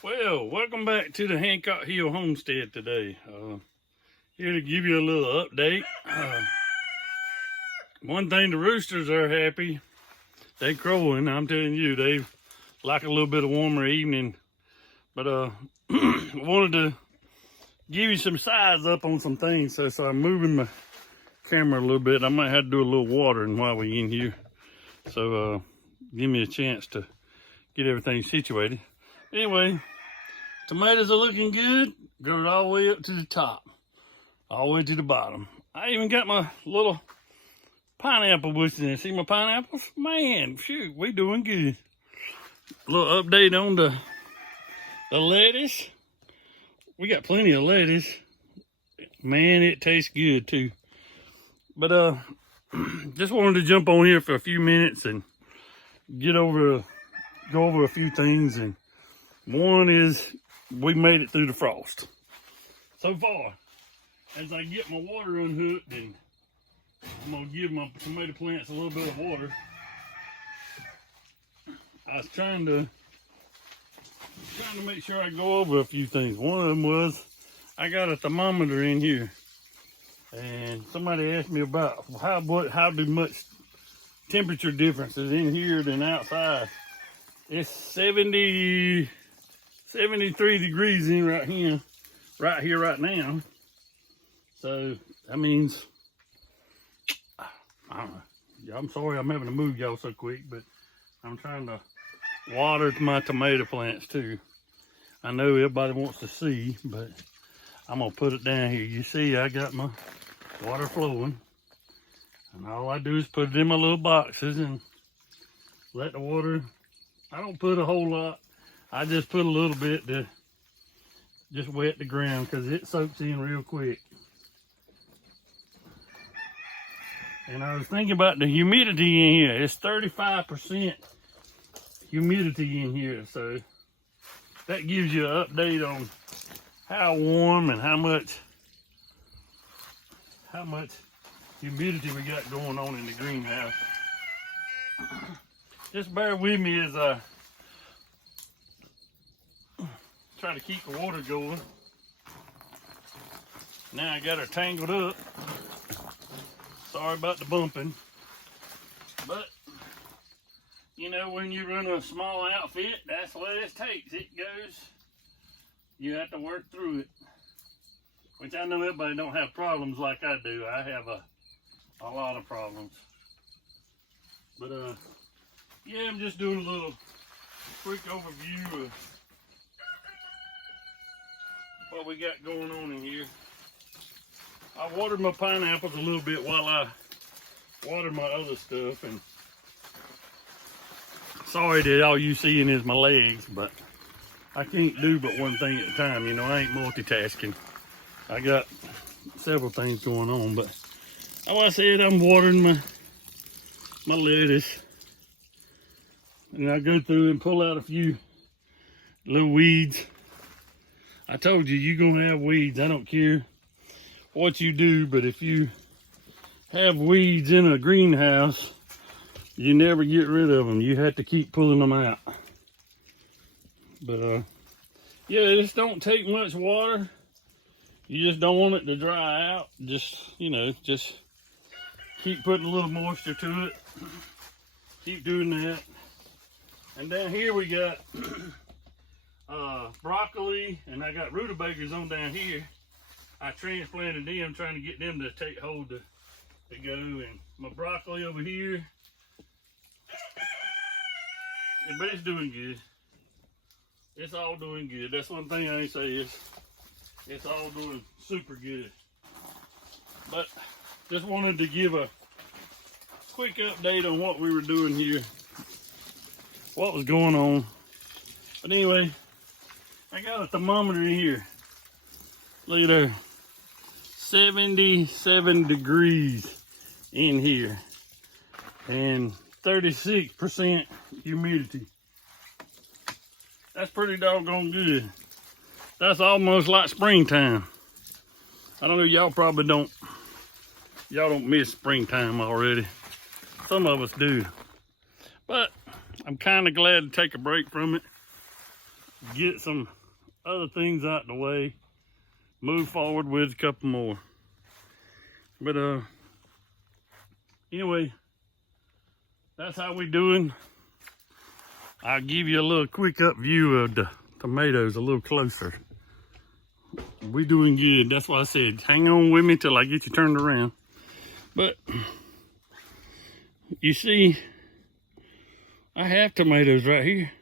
Well, welcome back to the Hancock Hill Homestead today. Here to give you a little update. One thing, the roosters are happy. They crowing. I'm telling you, they like a little bit of warmer evening. But wanted to give you some size up on some things. So I'm moving my camera a little bit. I might have to do a little watering while we're in here. So give me a chance to get everything situated. Anyway, tomatoes are looking good. Goes all the way up to the top, all the way to the bottom. I even got my little pineapple bushes in. See my pineapples? Man, shoot, we doing good. A little update on the lettuce. We got plenty of lettuce. Man, it tastes good too. But just wanted to jump on here for a few minutes and go over a few things. And one is we made it through the frost so far. As I get my water unhooked, and I'm gonna give my tomato plants a little bit of water. I was trying to make sure I go over a few things. One of them was I got a thermometer in here, and somebody asked me about how much temperature difference is in here than outside. It's 73 degrees in right here right now. So that means, I don't know. I'm sorry I'm having to move y'all so quick, but I'm trying to water my tomato plants too. I know everybody wants to see, but I'm gonna put it down here. You see, I got my water flowing, and all I do is put it in my little boxes and let the water. I don't put a whole lot. I just put a little bit to just wet the ground because it soaks in real quick. And I was thinking about the humidity in here. It's 35% humidity in here. So that gives you an update on how warm and how much humidity we got going on in the greenhouse. Just bear with me as I try to keep the water going. Now I got her tangled up. Sorry about the bumping. But, you know, when you run a small outfit, that's what it takes. It goes, you have to work through it. Which I know everybody don't have problems like I do. I have a lot of problems. But, yeah, I'm just doing a little quick overview of what we got going on in here. I watered my pineapples a little bit while I watered my other stuff, and sorry that all you seeing is my legs, but I can't do but one thing at a time. You know, I ain't multitasking. I got several things going on, but like I said, I'm watering my lettuce. And I go through and pull out a few little weeds. I told you, you're going to have weeds. I don't care what you do, but if you have weeds in a greenhouse, you never get rid of them. You have to keep pulling them out. But, yeah, this don't take much water. You just don't want it to dry out. Just, you know, just keep putting a little moisture to it. Keep doing that. And down here we got broccoli, and I got rutabagas on down here. I transplanted them, trying to get them to take hold to go. And my broccoli over here, yeah, but it's doing good. It's all doing good. That's one thing I ain't say is it's all doing super good. But just wanted to give a quick update on what we were doing here, what was going on. But anyway, I got a thermometer in here. Look at there. 77 degrees in here. And 36% humidity. That's pretty doggone good. That's almost like springtime. I don't know, y'all probably don't miss springtime already. Some of us do. But I'm kind of glad to take a break from it. get some other things out the way, move forward with a couple more. But anyway, that's how we doing. I'll give you a little quick up view of the tomatoes a little closer. We doing good. That's why I said hang on with me till I get you turned around. But you see, I have tomatoes right here.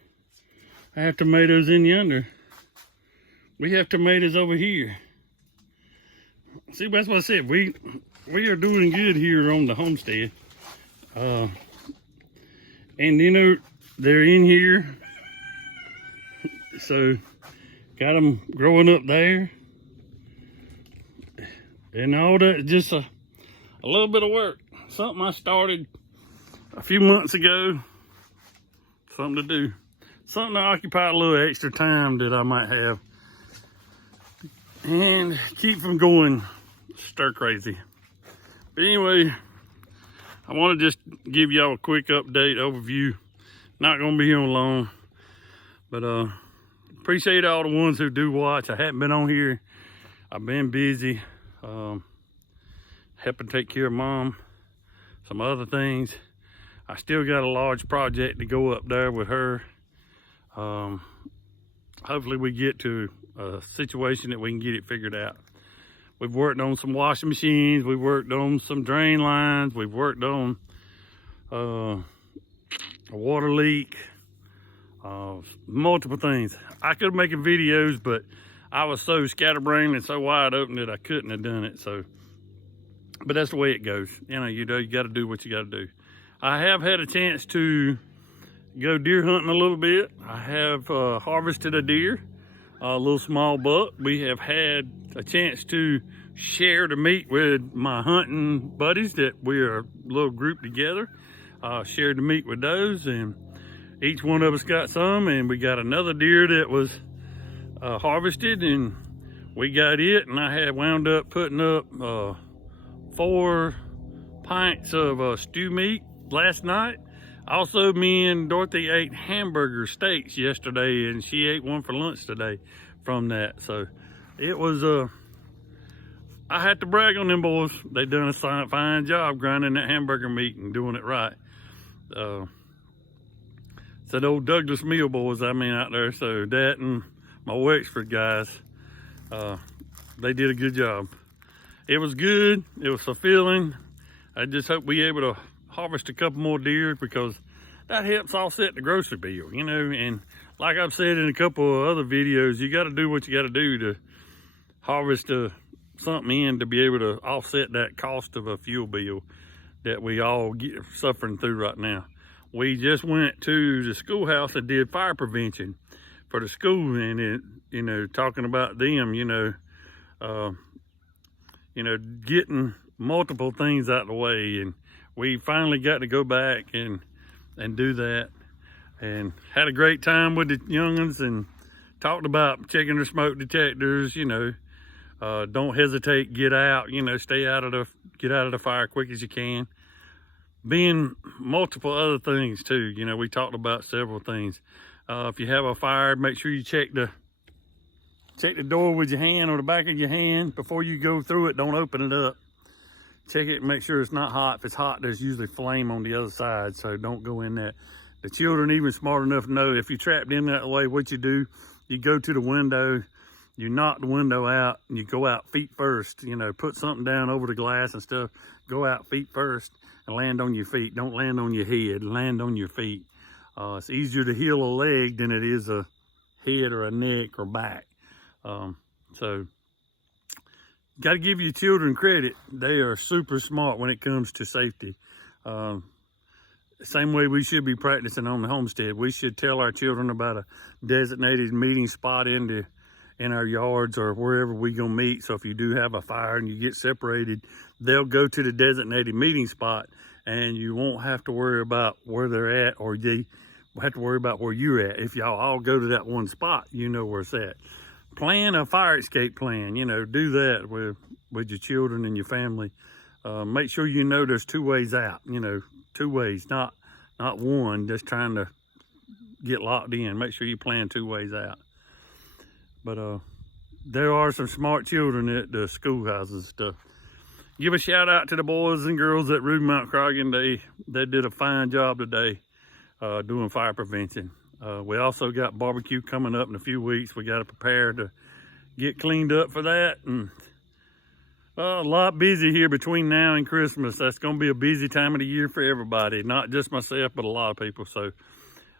I have tomatoes in yonder. We have tomatoes over here. See, that's what I said. We are doing good here on the homestead. And you know, they're in here. So, got them growing up there. And all that, just a little bit of work. Something I started a few months ago. Something to do. Something to occupy a little extra time that I might have. And keep from going stir crazy. But anyway, I want to just give y'all a quick update, overview. Not going to be on long. But appreciate all the ones who do watch. I haven't been on here. I've been busy. Helping take care of Mom. Some other things. I still got a large project to go up there with her. Hopefully we get to a situation that we can get it figured out. We've worked on some washing machines. We've worked on some drain lines. We've worked on a water leak. Multiple things. I could have making videos, but I was so scatterbrained and so wide open that I couldn't have done it. So, but that's the way it goes. You know, you got to do what you got to do. I have had a chance to go deer hunting a little bit. I have harvested a deer, a little small buck. We have had a chance to share the meat with my hunting buddies that we are a little group together. Shared the meat with those, and each one of us got some, and we got another deer that was harvested, and we got it, and I had wound up putting up 4 pints of stew meat last night. Also, me and Dorothy ate hamburger steaks yesterday, and she ate one for lunch today from that. So it was I had to brag on them boys. They done a fine job grinding that hamburger meat and doing it right. So the old Douglas Mill boys, I mean, out there. So that and my Wexford guys, they did a good job. It was good. It was fulfilling. I just hope we able to harvest a couple more deer, because that helps offset the grocery bill, you know. And like I've said in a couple of other videos, you got to do what you got to do to harvest something in to be able to offset that cost of a fuel bill that we all get suffering through right now. We just went to the schoolhouse and did fire prevention for the school, and it, you know, talking about them, you know, getting multiple things out of the way, and we finally got to go back and do that, and had a great time with the young'uns, and talked about checking their smoke detectors, you know. Don't hesitate, get out, you know, get out of the fire quick as you can. Being multiple other things too, you know, we talked about several things. If you have a fire, make sure you check the door with your hand or the back of your hand before you go through it. Don't open it up. Check it and make sure it's not hot. If it's hot, there's usually flame on the other side, so don't go in there. The children even smart enough to know if you're trapped in that way, what you do, you go to the window, you knock the window out, and you go out feet first. You know, put something down over the glass and stuff. Go out feet first and land on your feet. Don't land on your head, land on your feet. It's easier to heal a leg than it is a head or a neck or back. So, got to give your children credit. They are super smart when it comes to safety. Same way we should be practicing on the homestead. We should tell our children about a designated meeting spot in our yards or wherever we gonna meet. So if you do have a fire and you get separated, they'll go to the designated meeting spot, and you won't have to worry about where they're at, or they have to worry about where you're at. If y'all all go to that one spot, you know where it's at. Plan a fire escape plan, you know, do that with your children and your family. Make sure you know there's 2 ways out, you know, 2 ways, not one, just trying to get locked in. Make sure you plan 2 ways out. But there are some smart children at the schoolhouses and stuff. Give a shout out to the boys and girls at Ruby Mount Croghan. They did a fine job today doing fire prevention. We also got barbecue coming up in a few weeks. We got to prepare to get cleaned up for that. And a lot busy here between now and Christmas. That's going to be a busy time of the year for everybody, not just myself, but a lot of people. So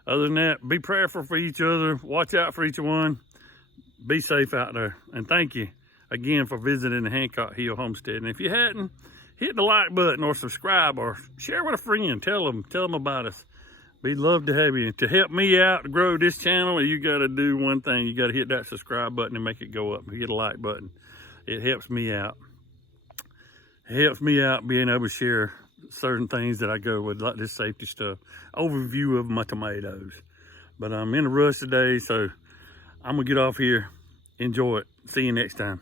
other than that, be prayerful for each other. Watch out for each one. Be safe out there. And thank you again for visiting the Hancock Hill Homestead. And if you hadn't, hit the like button or subscribe or share with a friend. Tell them about us. We'd love to have you. To help me out to grow this channel, you got to do one thing. You got to hit that subscribe button and make it go up. Hit a like button. It helps me out. It helps me out being able to share certain things that I go with, like this safety stuff. Overview of my tomatoes. But I'm in a rush today, so I'm going to get off here. Enjoy it. See you next time.